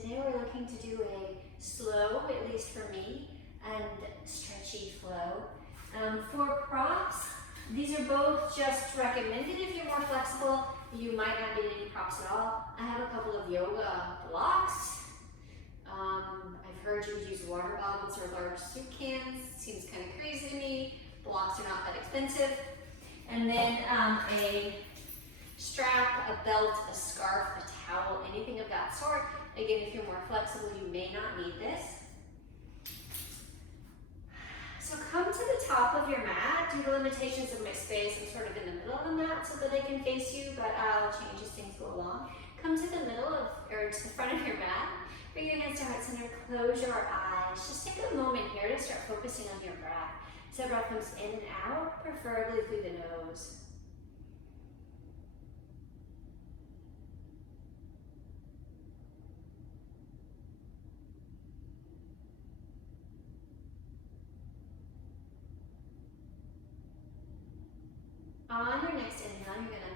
Today we're looking to do a slow, at least for me, and stretchy flow. For props, these are both just recommended. If you're more flexible, you might not need any props at all. I have a couple of yoga blocks. I've heard you would use water bottles or large soup cans. Seems kind of crazy to me. Blocks are not that expensive. And then a strap, a belt, a scarf, a towel, anything of that sort. Again, if you're more flexible, you may not need this. So come to the top of your mat. Due to limitations of my space, I'm sort of in the middle of the mat so that I can face you, but I'll change as things go along. Come to the middle of, or to the front of your mat. Bring your hands to heart center, close your eyes. Just take a moment here to start focusing on your breath. So breath comes in and out, preferably through the nose. On your next inhale, you're gonna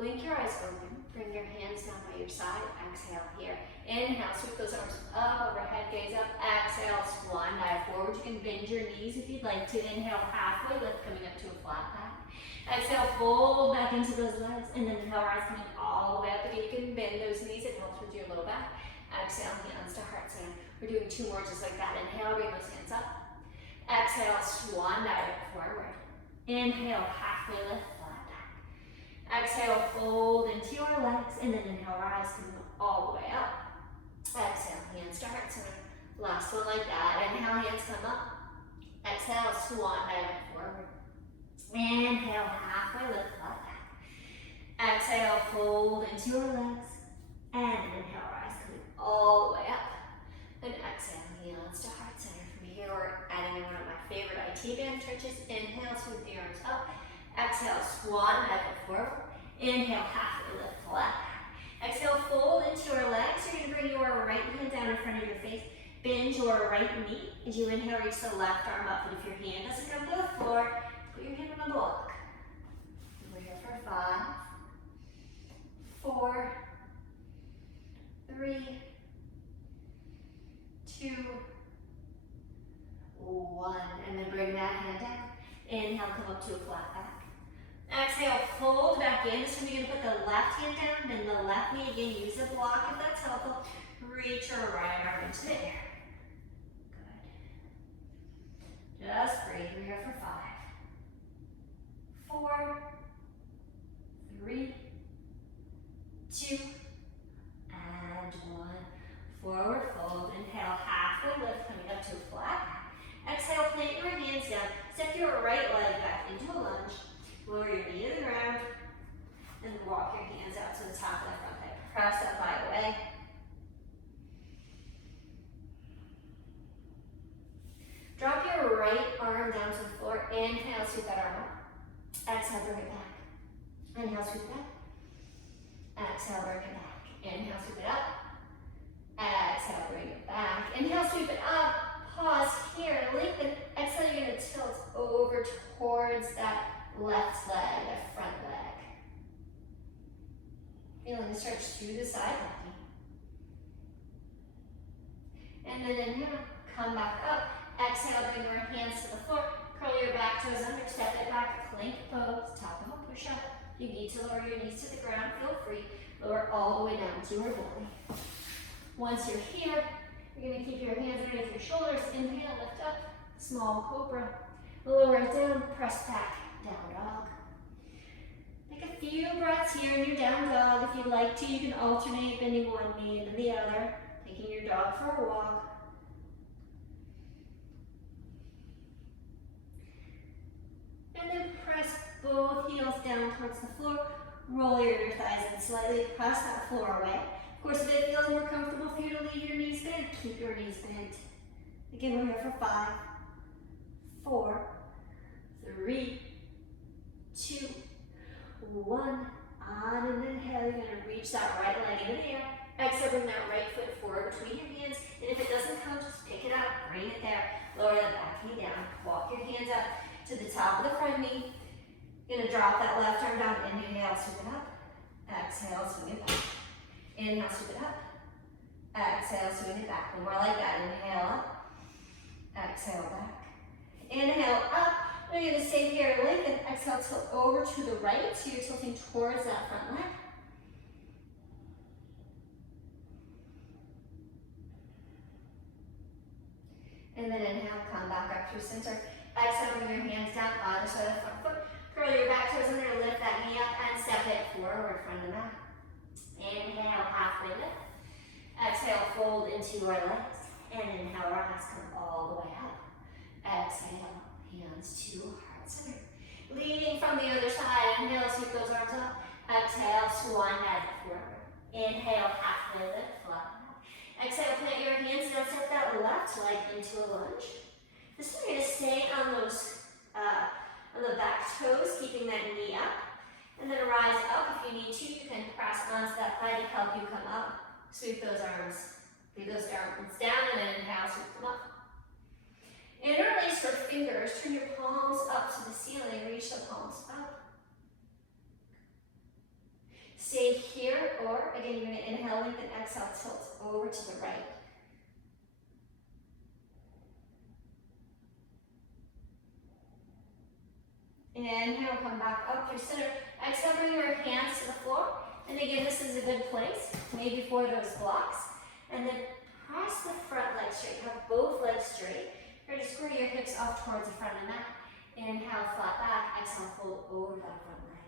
blink your eyes open, bring your hands down by your side, exhale here. Inhale, sweep those arms up, overhead, gaze up, exhale, swan dive forward. You can bend your knees if you'd like to. Inhale, halfway lift, coming up to a flat back. Exhale, fold back into those legs, and then inhale, rise, coming all the way up. Again, you can bend those knees, it helps with your low back. Exhale, hands to heart center. We're doing two more just like that. Inhale, bring those hands up. Exhale, swan dive forward. Inhale, halfway lift, flat back. Exhale, fold into your legs, and then inhale, rise, coming all the way up. Exhale, hands to heart center. Last one like that. Inhale, hands come up. Exhale, swan dive forward. Inhale, halfway lift, flat back. Exhale, fold into your legs, and inhale, rise, coming all the way up. And exhale, hands to heart center. From here, we're adding in one of my favorite IT band stretches. Inhale, sweep the arms up. Exhale, swan dive forward. Inhale, halfway lift, flat back. Exhale, fold into your legs. You're going to bring your right hand down in front of your face. Bend your right knee. As you inhale, reach the left arm up. And if your hand doesn't come to the floor, put your hand on the block. We're here for 5, 4, 3, 2, 1. And then bring that hand down. Inhale, come up to a flat back. Exhale, fold back in. This time you're going to put the left hand down, then the left knee again. Use a block if that's helpful. Reach your right arm into the air. Good. Just breathe. We're here for 5, 4, 3, 2, and 1. Forward fold. Inhale, halfway lift, coming up to a flat back. Exhale, plant your hands down. Step your right leg back into a lunge. Lower your knee to the ground, and walk your hands out to the top of the front leg. Press that thigh away. Drop your right arm down to the floor. Inhale, sweep that arm up. Exhale, bring it back. Inhale, sweep it up. Exhale, bring it back. Inhale, sweep it up. Exhale, bring it back. Inhale, sweep it up. Pause here, lengthen. Exhale, you're going to tilt over towards that left leg, that front leg. Feeling the stretch through the side body. And then inhale, come back up. Exhale, bring your hands to the floor. Curl your back toes under, step it back, plank pose, top of a push-up. If you need to lower your knees to the ground, feel free. Lower all the way down to your belly. Once you're here, you're going to keep your hands underneath your shoulders. Inhale, lift up, small cobra. Lower it down, press back. Down dog. Take a few breaths here in your down dog. If you'd like to, you can alternate bending one knee and then the other, taking your dog for a walk. And then press both heels down towards the floor. Roll your inner thighs in slightly. Press that floor away. Of course, if it feels more comfortable for you to leave your knees bent, keep your knees bent. Again, we're here for 5, 4, 3, 2, 1. On an inhale, you're going to reach that right leg into the air. Exhale, bring that right foot forward between your hands. And if it doesn't come, just pick it up, bring it there. Lower that back knee down. Walk your hands up to the top of the front knee. You're going to drop that left arm down. Inhale, sweep it up. Exhale, swing it back. Inhale, sweep it up. Exhale, swing it back. One more like that. Inhale up. Exhale back. Inhale up. Now you're going to stay here, lengthen. Exhale, tilt over to the right. So you're tilting towards that front leg. And then inhale, come back up through center. Exhale, bring your hands down, other side of the front foot. Curl your back toes under, lift that knee up and step it forward from the mat. Inhale, halfway lift. Exhale, fold into our legs. And inhale, rise, come all the way up. Exhale, hands to heart center. Leaning from the other side, inhale, sweep those arms up. Exhale, swan dive forward. Inhale, halfway lift, flat. Exhale, plant your hands down, step that left leg into a lunge. This one you're going to stay on those, on the back toes, keeping that knee up. And then rise up. If you need to, you can press onto that thigh to help you come up. Sweep those arms, leave those arms down, and then inhale, sweep them up. Interlace your fingers, turn your palms up to the ceiling, reach the palms up. Stay here, or again, you're going to inhale, lengthen, exhale, tilt over to the right. Inhale, come back up through center. Exhale, bring your hands to the floor. And again, this is a good place, maybe for those blocks. And then press the front leg straight. Have both legs straight. Try to square your hips off towards the front of the mat. Inhale, flat back. Exhale, fold over that front leg.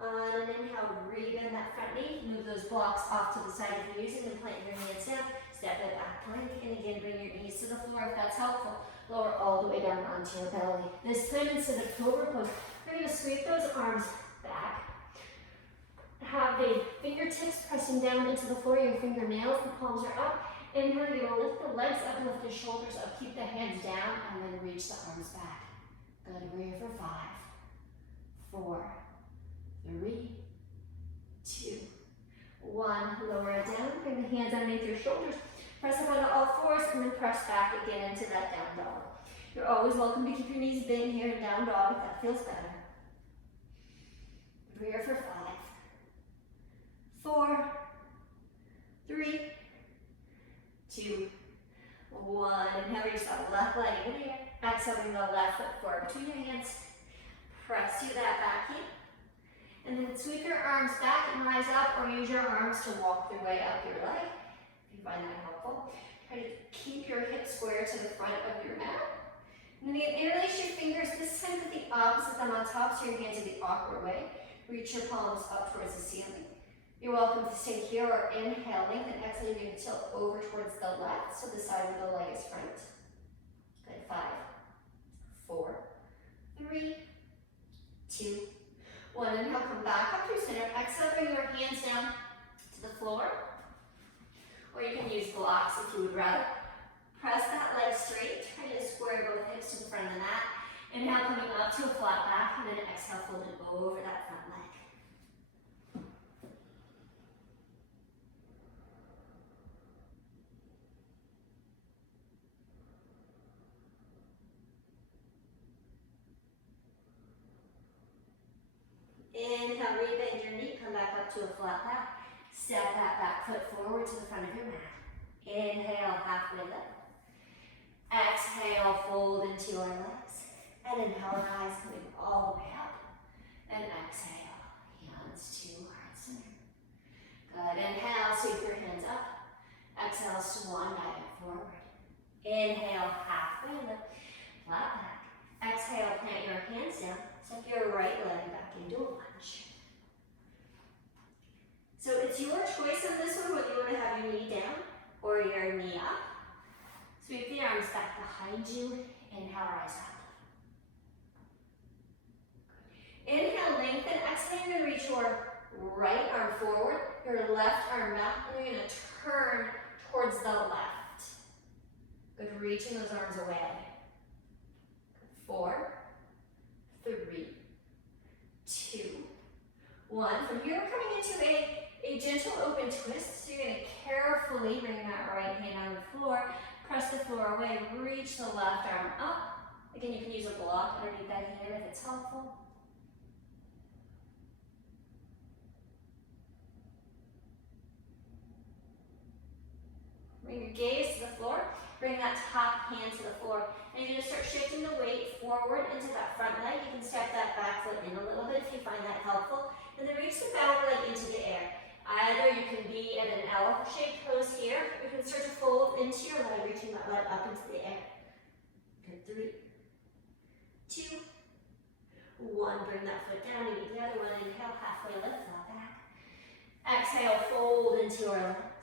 On an inhale, rebend that front knee. Move those blocks off to the side if you're using them. Plant your hands down. Step it back, plank, and again, bring your knees to the floor if that's helpful. Lower all the way down onto your belly. This time, instead of cobra pose, we're going to sweep those arms back. Have the fingertips pressing down into the floor, your fingernails, the palms are up. Inhale, you're going to lift the legs up, lift the shoulders up, keep the hands down, and then reach the arms back. Good, we're here for 5, 4, 3, 2, 1. Lower it down, bring the hands underneath your shoulders. Press up onto all fours and then press back again into that down dog. You're always welcome to keep your knees bent here in down dog if that feels better. We're here for 5, 4, 3, 2, 1. Inhale, reach that left leg in the air. Exhale, bring the left foot forward between your hands. Press to that back heel. And then sweep your arms back and rise up, or use your arms to walk your way up your leg. Find that helpful. Try to keep your hips square to the front of your mat. And then again, interlace your fingers, this time with the opposite thumb on top, so your hands are the awkward way. Reach your palms up towards the ceiling. You're welcome to stay here or inhale, lengthen, exhale, you're going to tilt over towards the left, so the side of the leg is front. Good, 5, 4, 3, 2, 1. Inhale, come back up through center. Exhale, bring your hands down to the floor. Or you can use blocks if you would rather. Press that leg straight. Try to square both hips to the front of the mat. Inhale, coming up to a flat back, and then exhale, fold it over that front leg. Inhale, rebend your knee, come back up to a flat back. Step that back foot forward to the front of your mat. Inhale, halfway lift. Exhale, fold into our legs. And inhale, rise, coming all the way up. And exhale, hands to heart center. Good, inhale, sweep your hands up. Exhale, swan dive forward. Inhale, halfway lift, flat back. Exhale, plant your hands down. Step your right leg back into a lunge. So it's your choice on this one, whether you want to have your knee down or your knee up. Sweep the arms back behind you. Inhale, rise up. Inhale, lengthen. Exhale, you're going to reach your right arm forward, your left arm back, and you're going to turn towards the left. Good, reaching those arms away. 4, 3, 2, 1. From here, we're coming into a gentle open twist. So you're going to carefully bring that right hand on the floor, press the floor away, reach the left arm up, Again, you can use a block underneath that hand if it's helpful. Bring your gaze to the floor. Bring that top hand to the floor. And you're going to start shifting the weight forward into that front leg. You can step that back foot in a little bit if you find that helpful. And then reach the back leg into the air. Either you can be at an L-shaped pose here, or you can start to fold into your leg, reaching that leg up into the air. Good, 3, 2, 1. Bring that foot down, maybe the other one. Inhale, halfway lift, flat back. Exhale, fold into our legs.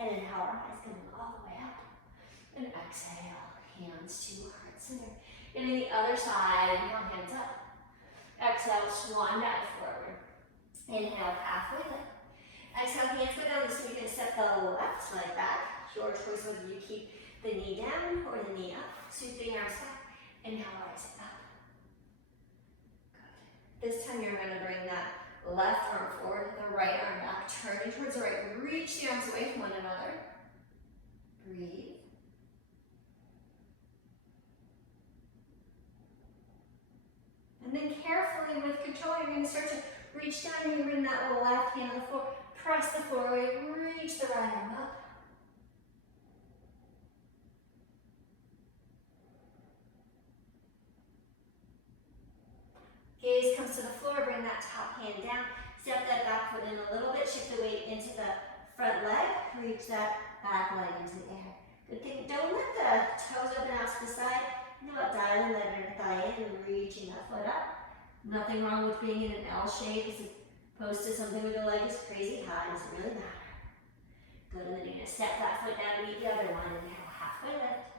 And inhale, our eyes coming all the way up. And exhale, hands to heart center. Getting the other side, inhale, hands up. Exhale, swan dive forward. Inhale, halfway lift. Exhale, hands go down, so you can step the left leg back. Your choice whether you keep the knee down or the knee up. Sweep the arms back. Inhale, rise it up. Good. This time you're going to bring that left arm forward, the right arm back, turning towards the right. Reach the arms away from one another. Breathe. And then carefully, with control, you're going to start to reach down and you bring that left hand on the floor. Press the floor away, reach the right arm up. Gaze comes to the floor, bring that top hand down. Step that back foot in a little bit, shift the weight into the front leg, reach that back leg into the air. Good thing, don't let the toes open out to the side. No, dialing that inner thigh in and reaching that foot up. Nothing wrong with being in an L shape as opposed to something where the leg is crazy high. It doesn't really matter. Good, and then you're going to step that foot down to meet the other one. Inhale, halfway lift.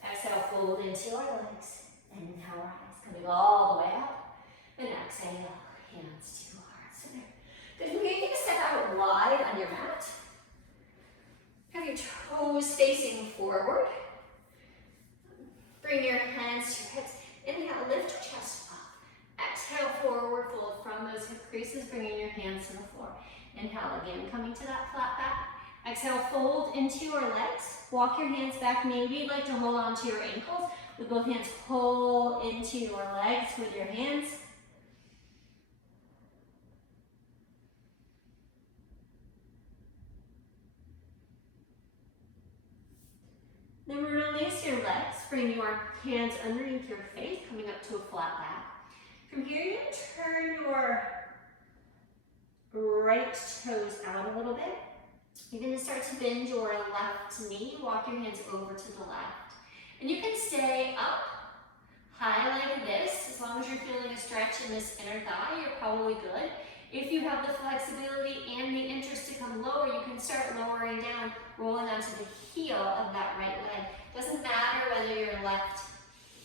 Exhale, fold into our legs. And inhale, rise, coming all the way up. And exhale, hands to heart center. Good, from here you're going to step out wide on your mat. Have your toes facing forward. Bring your hands to your hips. Inhale, lift your chest up. Exhale, forward fold from those hip creases, bringing your hands to the floor. Inhale again, coming to that flat back. Exhale, fold into your legs. Walk your hands back. Maybe you'd like to hold on to your ankles. With both hands, pull into your legs with your hands. Then release your legs. Bring your hands underneath your face, coming up to a flat back. From here, you turn your right toes out a little bit. You're going to start to bend your left knee. Walk your hands over to the left. And you can stay up, high like this. As long as you're feeling a stretch in this inner thigh, you're probably good. If you have the flexibility and the interest to come lower, you can start lowering down, rolling onto the heel of that right leg. Doesn't matter whether your left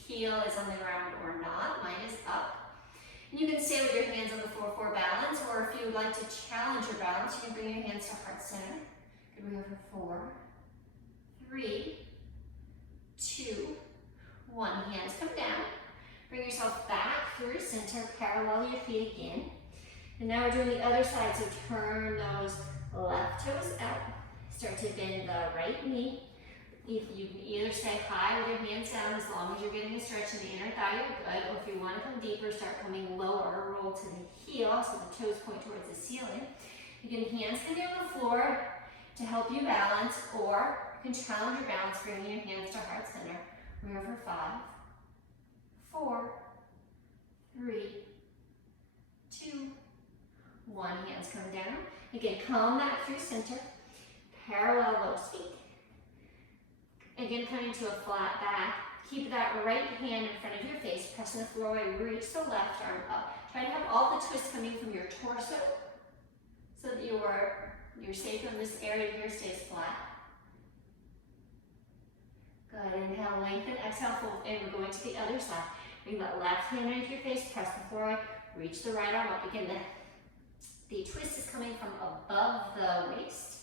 heel is on the ground or not. Mine is up. And you can stay with your hands on the floor for balance, or if you would like to challenge your balance, you can bring your hands to heart center. You can bring over 4, 3, 2, 1. Hands come down. Bring yourself back through center, parallel your feet again. And now we're doing the other side, so turn those left toes out. Start to bend the right knee. If you can either stay high with your hands down, as long as you're getting a stretch in the inner thigh, you're good. Or if you want to come deeper, start coming lower, roll to the heel, so the toes point towards the ceiling. You can hands can be on the floor to help you balance, or you can challenge your balance, bringing your hands to heart center. We're over 5, 4, 3, 2, 1. Hands come down. Again, come back through center. Parallel those feet. Again, coming to a flat back. Keep that right hand in front of your face. Pressing the floor away. Reach the left arm up. Try to have all the twists coming from your torso so that you're safe in this area here. Stays flat. Good. Inhale, lengthen. Exhale, fold in. We're going to the other side. Bring that left hand underneath your face. Press the floor away. Reach the right arm up. Again, the twist is coming from above the waist.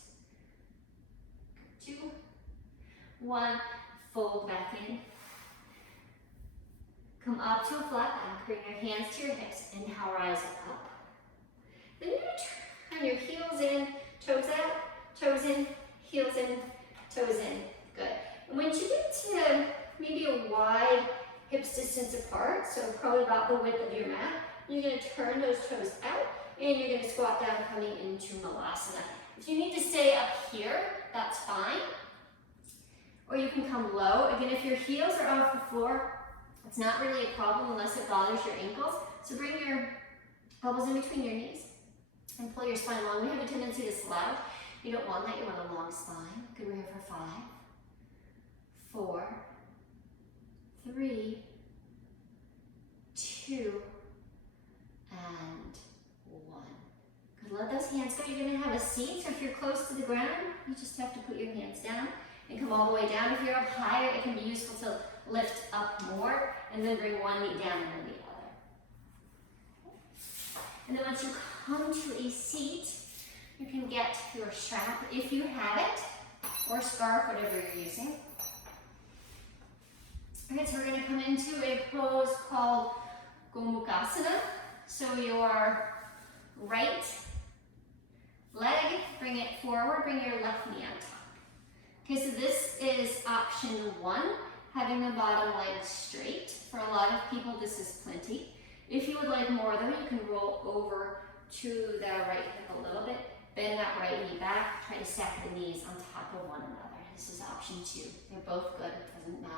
2, 1, fold back in. Come up to a flat back. Bring your hands to your hips. Inhale, rise up. Then you're going to turn your heels in, toes out, toes in, toes in. Good. And once you get to maybe a wide hips distance apart, so probably about the width of your mat. You're going to turn those toes out, and you're going to squat down, coming into Malasana. If you need to stay up here, that's fine. Or you can come low. Again, if your heels are off the floor, it's not really a problem unless it bothers your ankles. So bring your elbows in between your knees and pull your spine long. We have a tendency to slouch. You don't want that. You want a long spine. Good, we're here for 5, 4, 3, 2, and 1. Good, let those hands go. You're gonna have a seat, so if you're close to the ground, you just have to put your hands down and come all the way down. If you're up higher, it can be useful to lift up more, and then bring one knee down and then the other. And then once you come to a seat, you can get your strap, if you have it, or scarf, whatever you're using. Okay, so we're going to come into a pose called Gomukhasana. So your right leg, bring it forward, bring your left knee on top. Okay, so this is option 1, having the bottom leg straight. For a lot of people, this is plenty. If you would like more though, you can roll over to the right hip a little bit, bend that right knee back, try to stack the knees on top of one another. This is option 2. They're both good, it doesn't matter.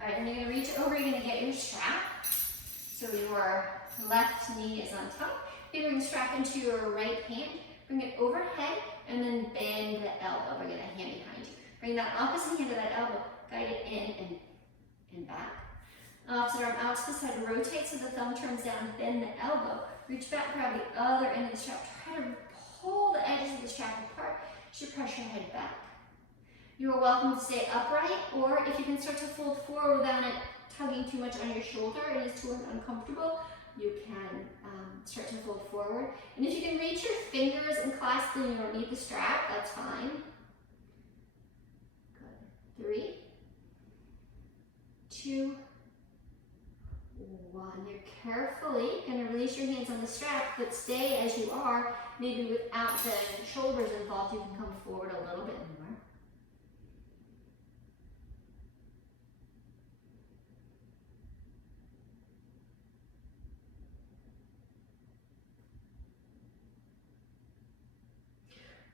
All right, and you're gonna reach over, you're gonna get your strap. So your left knee is on top. You're gonna strap into your right hand, bring it overhead, and then bend the elbow. Bring that hand behind you. Bring that opposite hand to that elbow, guide it in and back. Opposite arm out to the side, rotate so the thumb turns down, bend the elbow. Reach back, grab the other end of the strap. Try to pull the edges of the strap apart. Should press your head back. You are welcome to stay upright, or if you can start to fold forward without it tugging too much on your shoulder and it's too uncomfortable, you can start to fold forward. And if you can reach your fingers and clasp them, you don't need the strap, that's fine. Good. 3, 2, 1. You're carefully going to release your hands on the strap, but stay as you are. Maybe without the shoulders involved, you can come forward a little bit more.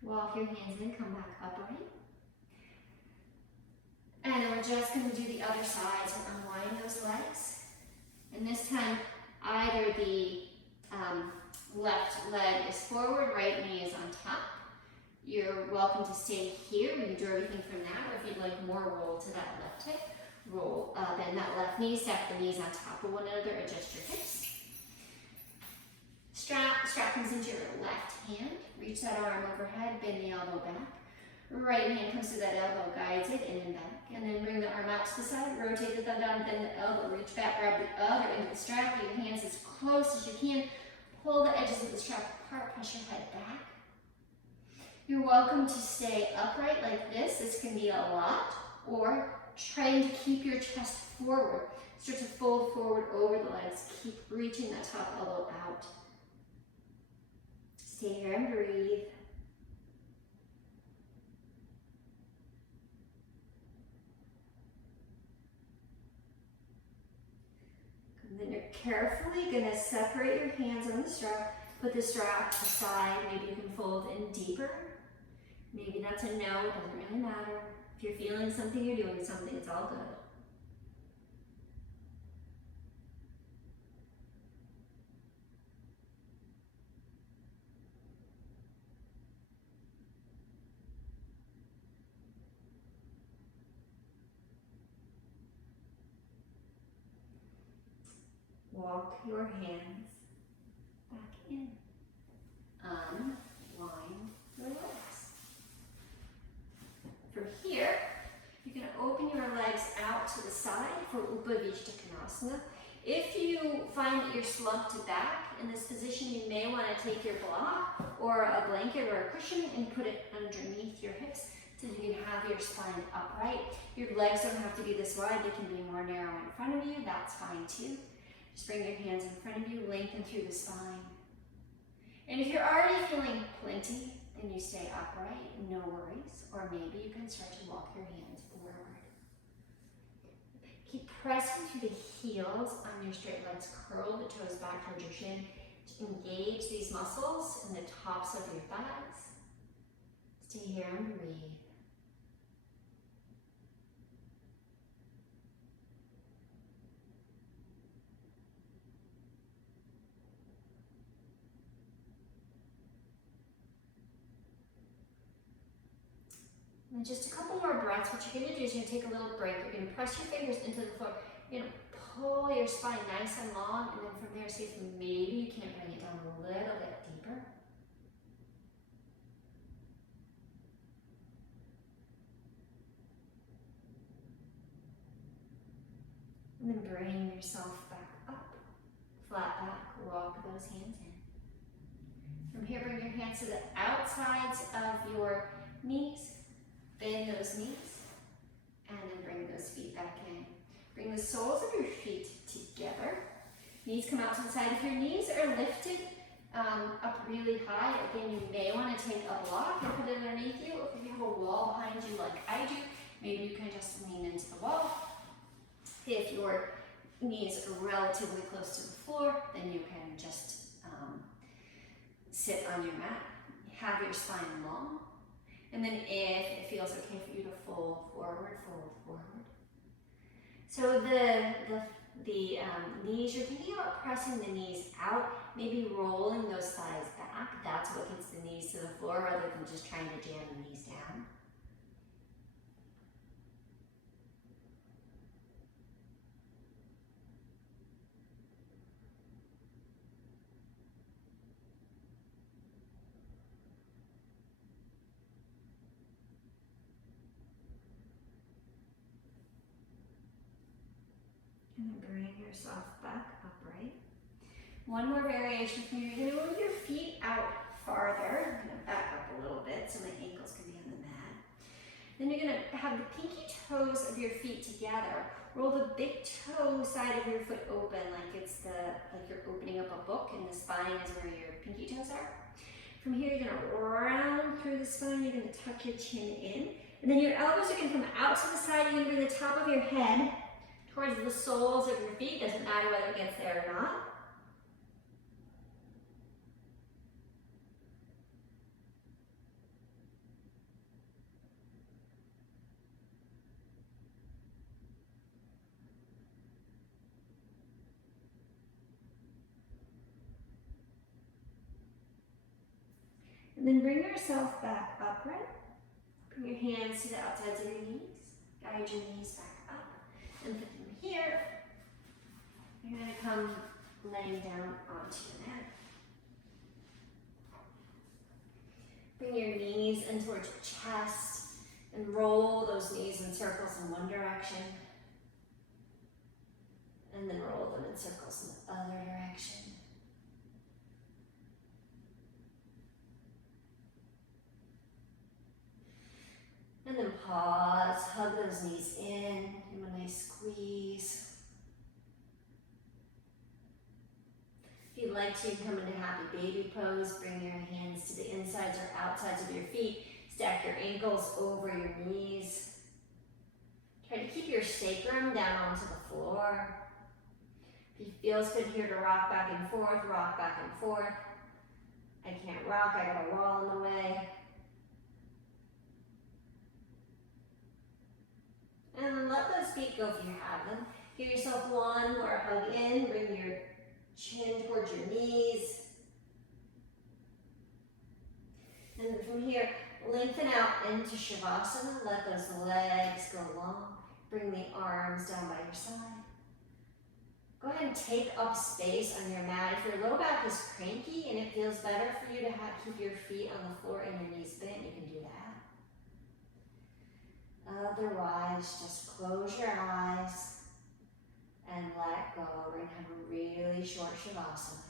Walk your hands in, come back upright. And then we're just going to do the other side, so unwind those legs. And this time, either the left leg is forward, right knee is on top. You're welcome to stay here. We can do everything from that. Or if you'd like more, roll to that left hip. Roll, bend that left knee, stack the knees on top of one another, adjust your hips. Strap comes into your left hand. Reach that arm overhead, bend the elbow back. Right hand comes to that elbow, guides it in and back. And then bring the arm out to the side, rotate the thumb down, bend the elbow, reach back, grab the other end of the strap, get your hands as close as you can. Pull the edges of the strap apart, press your head back. You're welcome to stay upright like this. This can be a lot. Or trying to keep your chest forward. Start to fold forward over the legs. Keep reaching that top elbow out. Stay here and breathe. And then you're carefully going to separate your hands on the strap. Put the strap aside. Maybe you can fold in deeper. Maybe that's a no. It doesn't really matter. If you're feeling something, you're doing something. It's all good. Walk your hands back in. Unwind your legs. From here, you're going to open your legs out to the side for Upavishta Konasana. If you find that you're slumped back in this position, you may want to take your block or a blanket or a cushion and put it underneath your hips so you can have your spine upright. Your legs don't have to be this wide, they can be more narrow in front of you, that's fine too. Just bring your hands in front of you, lengthen through the spine. And if you're already feeling plenty, then you stay upright, no worries. Or maybe you can start to walk your hands forward. Keep pressing through the heels on your straight legs, curl the toes back towards your shin to engage these muscles in the tops of your thighs. Stay here and breathe. And just a couple more breaths. What you're going to do is you're going to take a little break. You're going to press your fingers into the floor. You're going to pull your spine nice and long, and then from there, see if maybe you can't bring it down a little bit deeper. And then bring yourself back up. Flat back, walk those hands in. From here, bring your hands to the outsides of your knees. Bend those knees, and then bring those feet back in. Bring the soles of your feet together. Knees come out to the side. If your knees are lifted up really high, again, you may want to take a block and put it underneath you. If you have a wall behind you like I do, maybe you can just lean into the wall. If your knees are relatively close to the floor, then you can just sit on your mat. Have your spine long. And then if it feels okay for you to fold forward, fold forward. So the knees, you're thinking about pressing the knees out, maybe rolling those thighs back. That's what gets the knees to the floor rather than just trying to jam the knees down. And then bring yourself back upright. One more variation from here. You're going to move your feet out farther. I'm going to back up a little bit so my ankles can be on the mat. Then you're going to have the pinky toes of your feet together. Roll the big toe side of your foot open like you're opening up a book, and the spine is where your pinky toes are. From here, you're going to round through the spine. You're going to tuck your chin in. And then your elbows are going to come out to the side. You're going to bring the top of your head towards the soles of your feet. Doesn't matter whether it gets there or not. And then bring yourself back upright. Bring your hands to the outsides of your knees. Guide your knees back up. And from here, you're going to come laying down onto your mat. Bring your knees in towards your chest and roll those knees in circles in one direction. And then roll them in circles in the other direction. And then pause, hug those knees in, give them a nice squeeze. If you'd like to, you can come into happy baby pose. Bring your hands to the insides or outsides of your feet. Stack your ankles over your knees. Try to keep your sacrum down onto the floor. If it feels good here to rock back and forth, rock back and forth. I can't rock, I got a wall in the way. And let those feet go if you have them. Give yourself one more hug in. Bring your chin towards your knees. And then from here, lengthen out into Shavasana. Let those legs go long. Bring the arms down by your side. Go ahead and take up space on your mat. If your low back is cranky and it feels better for you to keep your feet on the floor and your knees bent, you can do that. Otherwise, just close your eyes and let go. We're going to have a really short Shavasana.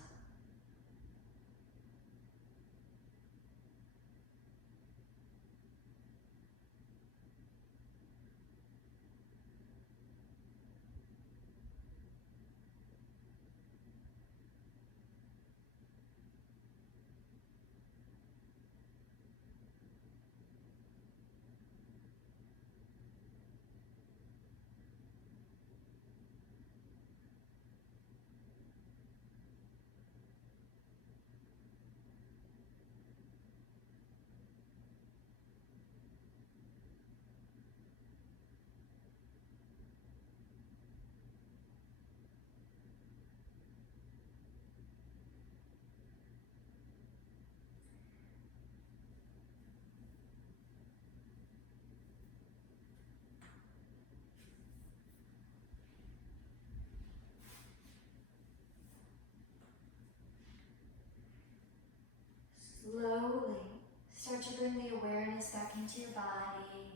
body,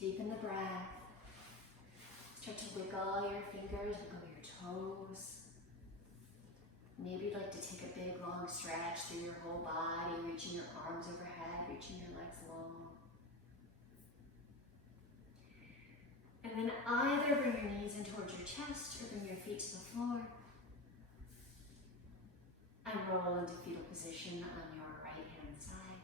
deepen the breath. Start to wiggle your fingers, wiggle your toes. Maybe you'd like to take a big long stretch through your whole body, reaching your arms overhead, reaching your legs long. And then either bring your knees in towards your chest or bring your feet to the floor. And roll into fetal position on your right hand side.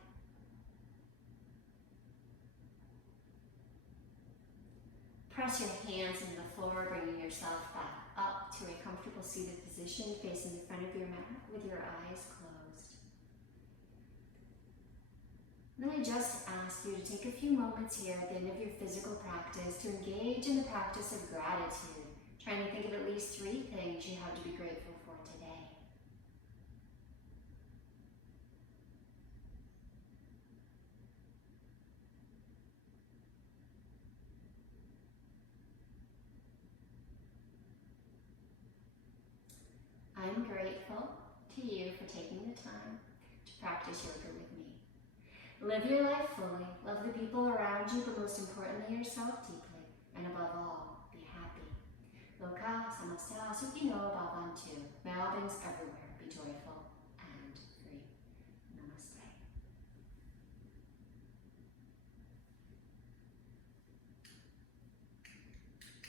Press your hands into the floor, bringing yourself back up to a comfortable seated position facing the front of your mat with your eyes closed. And then I just ask you to take a few moments here at the end of your physical practice to engage in the practice of gratitude, trying to think of at least 3 things you have to be grateful for today. I'm grateful to you for taking the time to practice yoga with me. Live your life fully, love the people around you, but most importantly yourself deeply, and above all, be happy. Loka samasta sukhino bhavantu. May all beings everywhere be joyful.